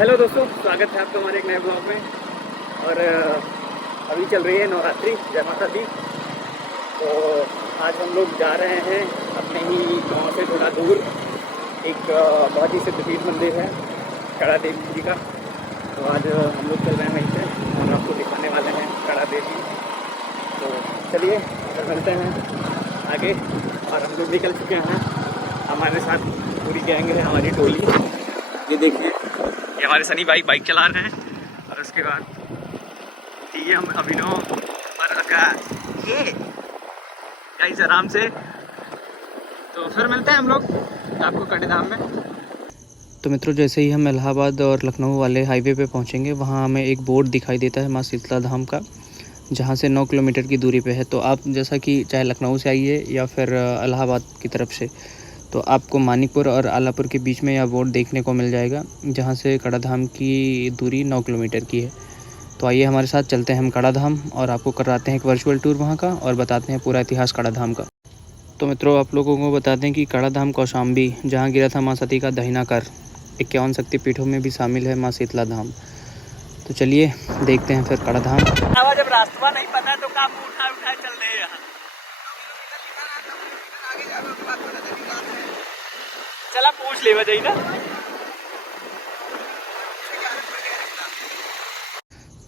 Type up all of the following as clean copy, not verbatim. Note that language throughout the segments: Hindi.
हेलो दोस्तों, स्वागत है आपका हमारे एक नए ब्लॉग में। और अभी चल रही है नवरात्रि, जय माता दी। तो आज हम लोग जा रहे हैं अपने ही गांव से थोड़ा दूर। एक बहुत ही सिद्धपीठ मंदिर है कड़ा देवी जी का। तो आज हम लोग चल रहे हैं वहीं से और आपको दिखाने वाले हैं कड़ा देवी। तो चलिए मिलते हैं आगे। और हम लोग निकल चुके हैं, हमारे साथ पूरी गैंग है, हमारी टोली। ये देखिए, ये हमारे सनी भाई बाइक चला रहे हैं। और उसके बाद ये हम अभिनव और आकाश, ये गाइस आराम से। तो फिर मिलते हैं हम लोग आपको कड़ीधाम में। तो मित्रों, जैसे ही हम इलाहाबाद और लखनऊ वाले हाईवे पे पहुंचेंगे, वहां हमें एक बोर्ड दिखाई देता है माँ शीतला धाम का, जहां से 9 किलोमीटर की दूरी पे है। तो आप जैसा कि चाहे लखनऊ से आइए या फिर इलाहाबाद की तरफ से, तो आपको मानिकपुर और आलापुर के बीच में यह बोर्ड देखने को मिल जाएगा, जहां से कड़ाधाम की दूरी 9 किलोमीटर की है। तो आइए हमारे साथ चलते हैं हम कड़ाधाम और आपको कराते हैं एक वर्चुअल टूर वहां का और बताते हैं पूरा इतिहास कड़ाधाम का। तो मित्रों, आप लोगों को बता दें कि कड़ाधाम कौशाम्बी, जहाँ गिरा था माँ सती का दहिना कर, 51 शक्तिपीठों में भी शामिल है माँ शीतला धाम। तो चलिए देखते हैं फिर कड़ाधाम। जब रास्ता नहीं पता तो काम उठा चल रहे हैं। चला पूछ ले वजह ना।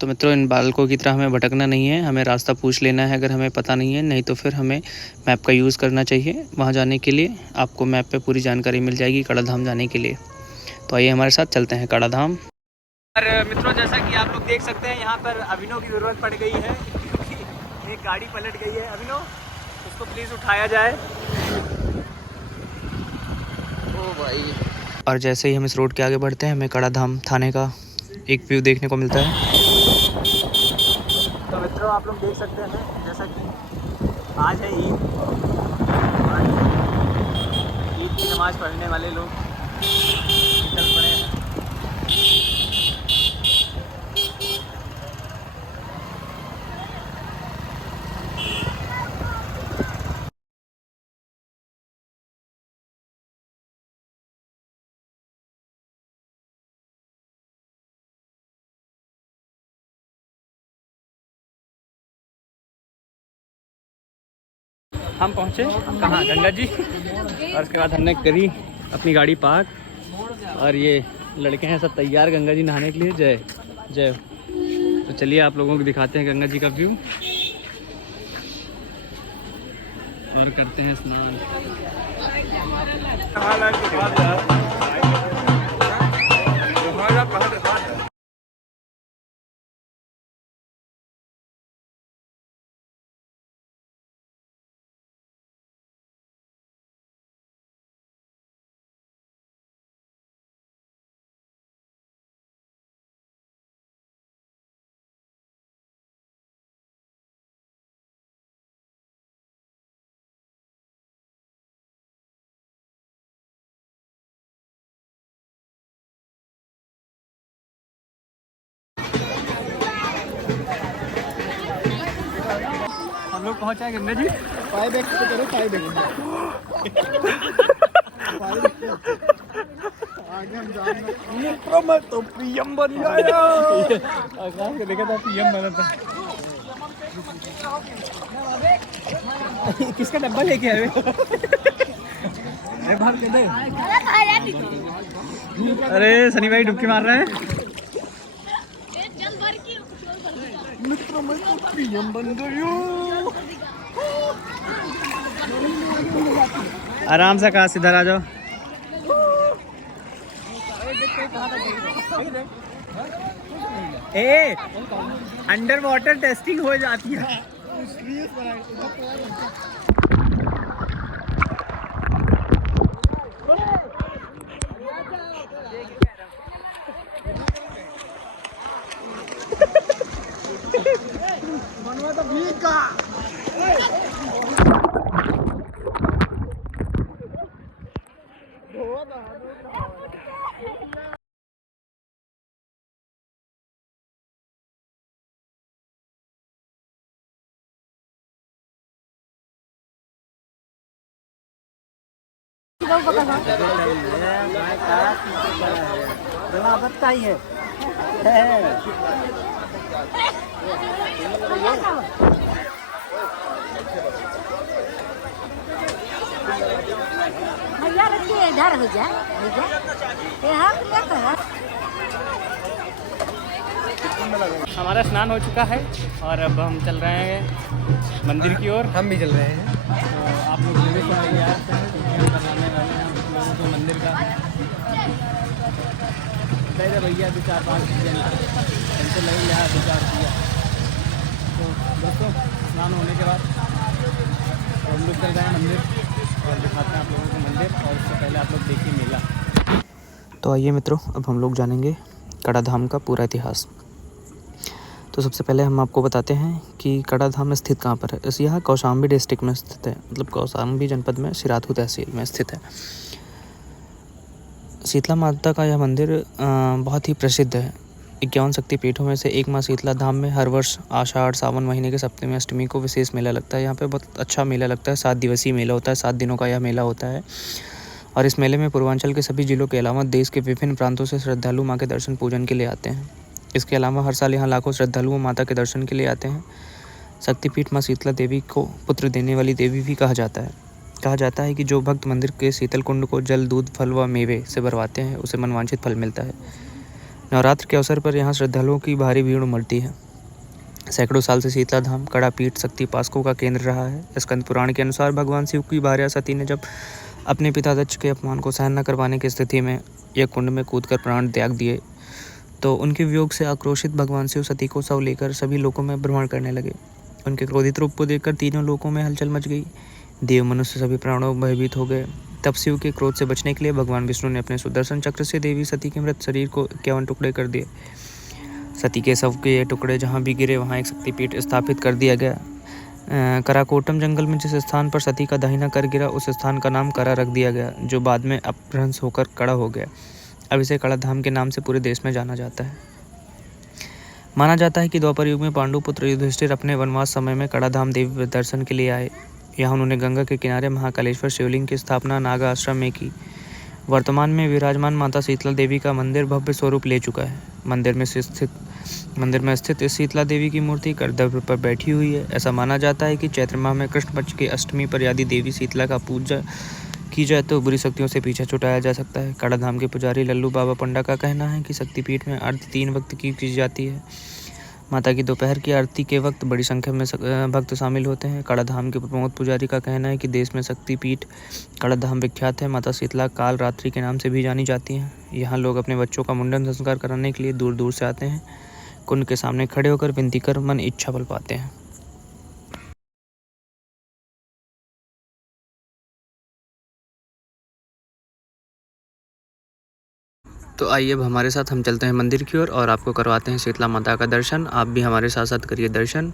तो मित्रों, इन बालकों की तरह हमें भटकना नहीं है, हमें रास्ता पूछ लेना है अगर हमें पता नहीं है, नहीं तो फिर हमें मैप का यूज़ करना चाहिए। वहाँ जाने के लिए आपको मैप पे पूरी जानकारी मिल जाएगी कड़ाधाम जाने के लिए। तो आइए हमारे साथ चलते हैं कड़ाधाम। और मित्रों, जैसा कि आप लोग देख सकते हैं, यहाँ पर अभिनव की ज़रूरत पड़ गई है क्योंकि एक गाड़ी पलट गई है। अभिनव, उसको प्लीज़ उठाया जाए। ओ भाई। और जैसे ही हम इस रोड के आगे बढ़ते हैं, हमें कड़ाधाम थाने का एक व्यू देखने को मिलता है। तो मित्रों, आप लोग देख सकते हैं, जैसा कि आज है ईद। ईद की नमाज़ पढ़ने वाले लोग निकल पड़े हैं। हम पहुँचे कहाँ, गंगा जी। और उसके बाद हमने करी अपनी गाड़ी पार्क। और ये लड़के हैं सब तैयार गंगा जी नहाने के लिए। जय जय। तो चलिए आप लोगों को दिखाते हैं गंगा जी का व्यू और करते हैं स्नान। हम लोग पहुंचा गंगा जी। पाई बैग तो करो, पाई बैग आगे हम जा रहे हैं। तो पीएम बन गया। आकाश को देखा था पीएम बना था। किसका डब्बा लेके आए? अरे बाहर दे। अरे सनी भाई डुबकी मार रहे हैं। मित्र मैं तो पीएम बन गया। आराम से कहा, सीधा आ जाओ। ए, अंडर वाटर टेस्टिंग हो जाती है। मनवा तो भीग का। जलावत का ही है। भैया रखिए इधर हो जाए भैया ये हाथ लेकर है। हमारा स्नान हो चुका है और अब हम चल रहे हैं मंदिर की ओर। हम भी चल रहे हैं। तो आप लोग मेरे को तैयार हैं बनाने वाले हैं आप लोगों को मंदिर का। दे दे भैया 2-4-5 इनसे नहीं लिया 2-4 दिया। तो दोस्तों स्नान होने के बाद हम लोग चल रहे हैं मंदिर और दिखाते हैं आप लोगों को मंदिर। और उससे पहले आप लोग देखिए मेला। तो आइए मित्रों, अब हम लोग जानेंगे कड़ा धाम का पूरा इतिहास। तो सबसे पहले हम आपको बताते हैं कि कड़ा धाम स्थित कहाँ पर है। यह कौशाम्बी डिस्ट्रिक्ट में स्थित है, मतलब कौशाम्बी जनपद में सिराथू तहसील में स्थित है। शीतला माता का यह मंदिर बहुत ही प्रसिद्ध है। 51 शक्तिपीठों में से एक माँ शीतला धाम में हर वर्ष आषाढ़ सावन महीने के सप्तमी अष्टमी को विशेष मेला लगता है। यहाँ पे बहुत अच्छा मेला लगता है। 7 दिवसीय मेला होता है। 7 दिनों का यह मेला होता है और इस मेले में पूर्वांचल के सभी जिलों के अलावा देश के विभिन्न प्रांतों से श्रद्धालु माँ के दर्शन पूजन के लिए आते हैं। इसके अलावा हर साल यहाँ लाखों श्रद्धालु माता के दर्शन के लिए आते हैं। शक्तिपीठ माँ शीतला देवी को पुत्र देने वाली देवी भी कहा जाता है। कहा जाता है कि जो भक्त मंदिर के शीतल कुंड को जल, दूध, फल व मेवे से भरवाते हैं उसे मनवांछित फल मिलता है। नवरात्र के अवसर पर यहाँ श्रद्धालुओं की भारी भीड़ उमड़ती है। सैकड़ों साल से शीतला धाम कड़ा पीठ शक्ति पासकों का केंद्र रहा है। स्कंद पुराण के अनुसार भगवान शिव की भार्या सती ने जब अपने पिता दक्ष के अपमान को सहन न कर पाने की स्थिति में यह कुंड में कूदकर प्राण त्याग दिए, तो उनके वियोग से आक्रोशित भगवान शिव सती को शव लेकर सभी लोकों में भ्रमण करने लगे। उनके क्रोधित रूप को देखकर तीनों लोकों में हलचल मच गई। देव मनुष्य सभी प्राणों भयभीत हो गए। तब शिव के क्रोध से बचने के लिए भगवान विष्णु ने अपने सुदर्शन चक्र से देवी सती के मृत शरीर को 51 टुकड़े कर दिए। सती के शव के ये टुकड़े जहाँ भी गिरे वहाँ एक शक्तिपीठ स्थापित कर दिया गया। कराकोटम जंगल में जिस स्थान पर सती का दाहिना कर गिरा उस स्थान का नाम कड़ा रख दिया गया, जो बाद में अपभ्रंश होकर कड़ा हो गया। अब इसे कड़ा धाम के नाम से पूरे देश में जाना जाता है। माना जाता है कि द्वापर युग में पांडु पुत्र युधिष्ठिर अपने वनवास समय में कड़ा धाम देवी दर्शन के लिए आए। यहाँ उन्होंने गंगा के किनारे महाकालेश्वर शिवलिंग की स्थापना नागा आश्रम में की। वर्तमान में विराजमान माता शीतला देवी का मंदिर भव्य स्वरूप ले चुका है। मंदिर में स्थित इस शीतला देवी की मूर्ति करदब्र पर बैठी हुई है। ऐसा माना जाता है कि चैत्र माह में कृष्ण पक्ष की अष्टमी पर यदि देवी शीतला का पूजा की जाए तो बुरी शक्तियों से पीछा छुड़ाया जा सकता है। कड़ा धाम के पुजारी लल्लू बाबा पंडा का कहना है कि शक्तिपीठ में आरती 3 वक्त की जाती है। माता की दोपहर की आरती के वक्त बड़ी संख्या में भक्त शामिल होते हैं। कड़ा धाम के प्रमोद पुजारी का कहना है कि देश में शक्तिपीठ कड़ा धाम विख्यात है। माता शीतला काल रात्रि के नाम से भी जानी जाती हैं। यहाँ लोग अपने बच्चों का मुंडन संस्कार कराने के लिए दूर दूर से आते हैं। कुंड के सामने खड़े होकर विनती कर मन इच्छा बल पाते हैं। तो आइए अब हमारे साथ हम चलते हैं मंदिर की ओर और आपको करवाते हैं शीतला माता का दर्शन। आप भी हमारे साथ साथ करिए दर्शन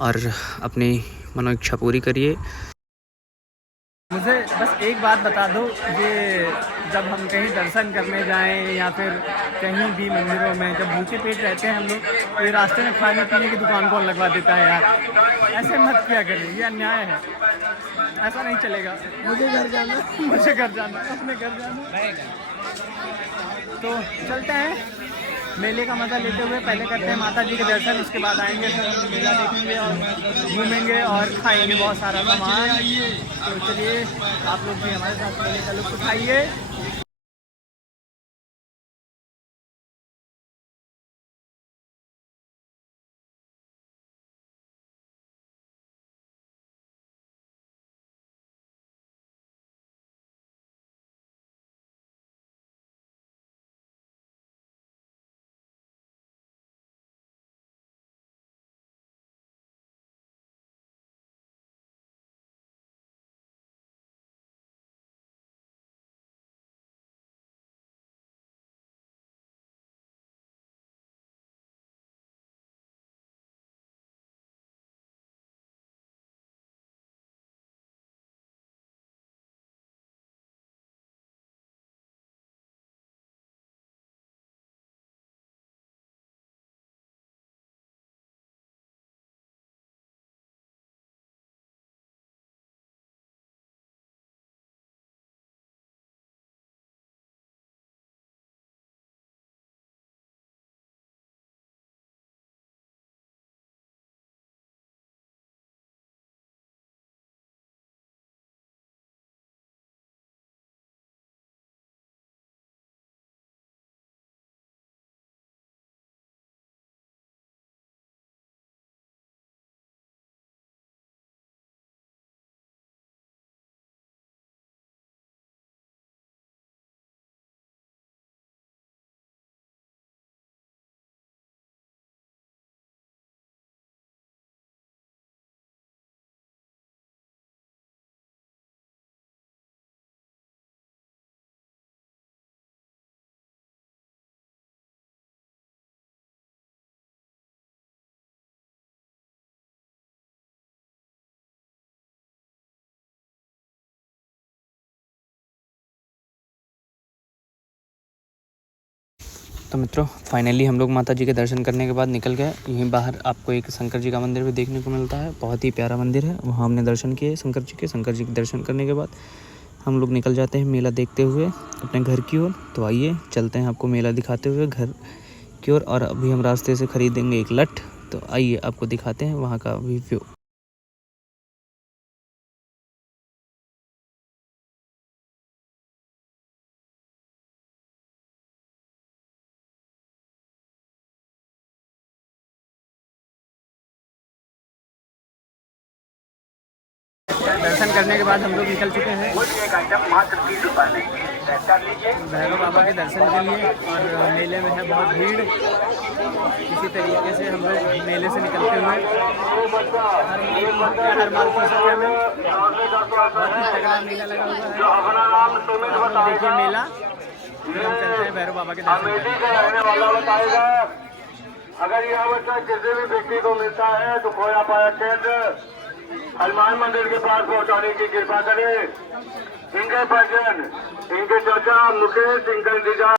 और अपनी मनोइच्छा पूरी करिए। मुझे बस एक बात बता दो, ये जब हम कहीं दर्शन करने जाएं या फिर कहीं भी मंदिरों में जब भूखे पेट रहते हैं हम लोग, तो ये रास्ते में खाने पीने की दुकान कौन लगवा देता है यार। ऐसे मत किया करें, ये अन्याय है। ऐसा नहीं चलेगा। मुझे घर जाना अपने घर जाना। तो चलते हैं मेले का मज़ा लेते हुए। पहले करते हैं माता जी के दर्शन, उसके बाद आएंगे फिर मेला देखेंगे और घूमेंगे और खाएंगे बहुत सारा सामान। तो चलिए आप लोग भी हमारे साथ मेले का लुत्फ़ उठाइए। तो मित्रों फाइनली हम लोग माता जी के दर्शन करने के बाद निकल गए। यहीं बाहर आपको एक शंकर जी का मंदिर भी देखने को मिलता है, बहुत ही प्यारा मंदिर है। वहाँ हमने दर्शन किए शंकर जी के दर्शन करने के बाद हम लोग निकल जाते हैं मेला देखते हुए अपने घर की ओर। तो आइए चलते हैं आपको मेला दिखाते हुए घर की ओर। और अभी हम रास्ते से ख़रीदेंगे एक लठ, तो आइए आपको दिखाते हैं वहाँ का भी व्यू। दर्शन करने के बाद हम लोग निकल चुके हैं भैरव बाबा के दर्शन के लिए। और मेले में है बहुत भीड़। इसी तरीके से हम लोग मेले से निकलते हुए हर माल की संख्या में बहुत ही तगड़ा मेला लगा हुआ है। देखिए मेला, फिर हम चलते हैं भैरव बाबा के दर्शन करने। अगर यह बच्चा किसी भी व्यक्ति को मिलता है तो खोया पाया केंद्र हनुमान मंदिर के पास पहुंचाने की कृपा करें। इनके परिजन, इनके चाचा मुकेश, इनका इंतजार।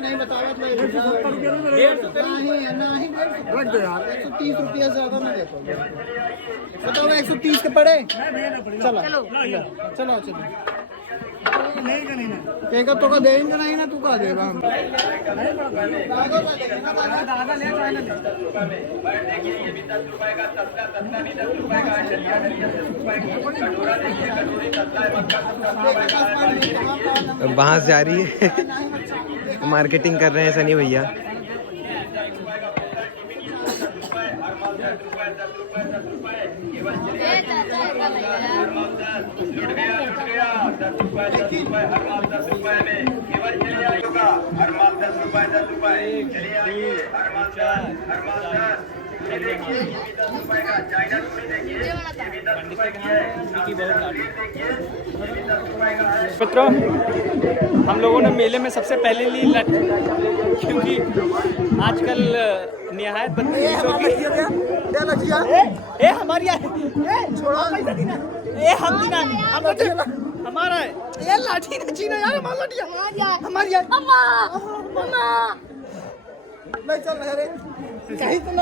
नहीं बताया तो 130 रुपया ज्यादा मैं देता हूँ। बताओ 130 के पड़े। चलो चलो चलो चलो एक तो का देंगे नहीं ना, तू का देगा हम बांस जा रही है मार्केटिंग कर रहे हैं सनी भैया। मित्रों हम लोगों ने मेले में सबसे पहले ली लठ, क्योंकि आजकल निहायत बदतमीजों की हमारी हमारा है ये लाठी ना छीना यार, हमारी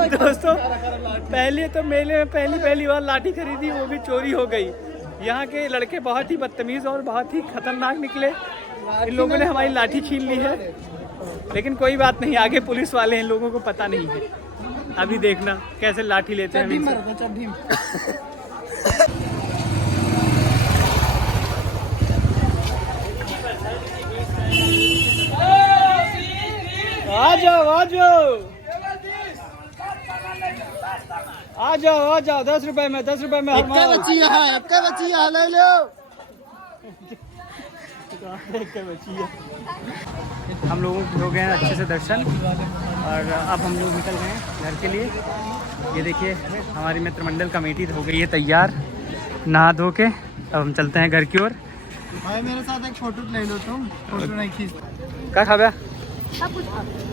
दोस्तों पहले तो मेले में पहली बार लाठी खरीदी, वो भी चोरी हो गई। यहाँ के लड़के बहुत ही बदतमीज और बहुत ही खतरनाक निकले। इन लोगों ने हमारी लाठी छीन ली है, लेकिन कोई बात नहीं, आगे पुलिस वाले हैं, इन लोगों को पता नहीं है। अभी देखना कैसे लाठी लेते हैं। आ जाओ आ जाओ आ जाओ आ जाओ, 10 रुपए में 10 रुपए में एक बच्ची यहाँ ले लो। हम लोगों के हो गए हैं अच्छे से दर्शन, और अब हम लोग निकल गए हैं घर के लिए। ये देखिए हमारी मित्र मंडल कमेटी हो गई है तैयार नहा धो के। अब हम चलते हैं घर की ओर। भाई मेरे साथ एक फोटो ले लो तुम, फोटो नहीं खींच। क्या खा गया?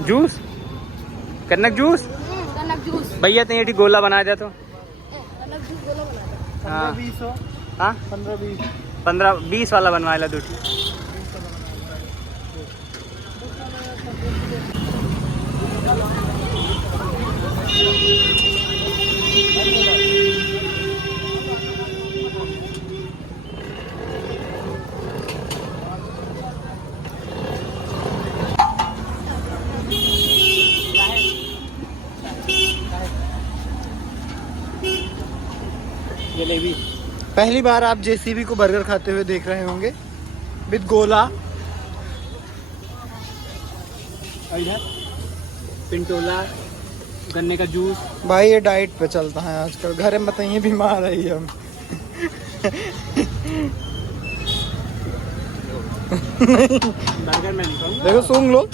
जूस, कनक जूस भैया तो ये गोला बना दिया तो 15-20 हो। हाँ 15-20 वाला बनवा ला दूठी। जलेबी पहली बार आप जेसीबी को बर्गर खाते हुए देख रहे होंगे विद गोला। पिंटोला, गन्ने का जूस। भाई ये डाइट पे चलता है आजकल, घर में बताइए बीमार है ही हम। बर्गर में नहीं खाऊंगा। देखो सूंघ लो।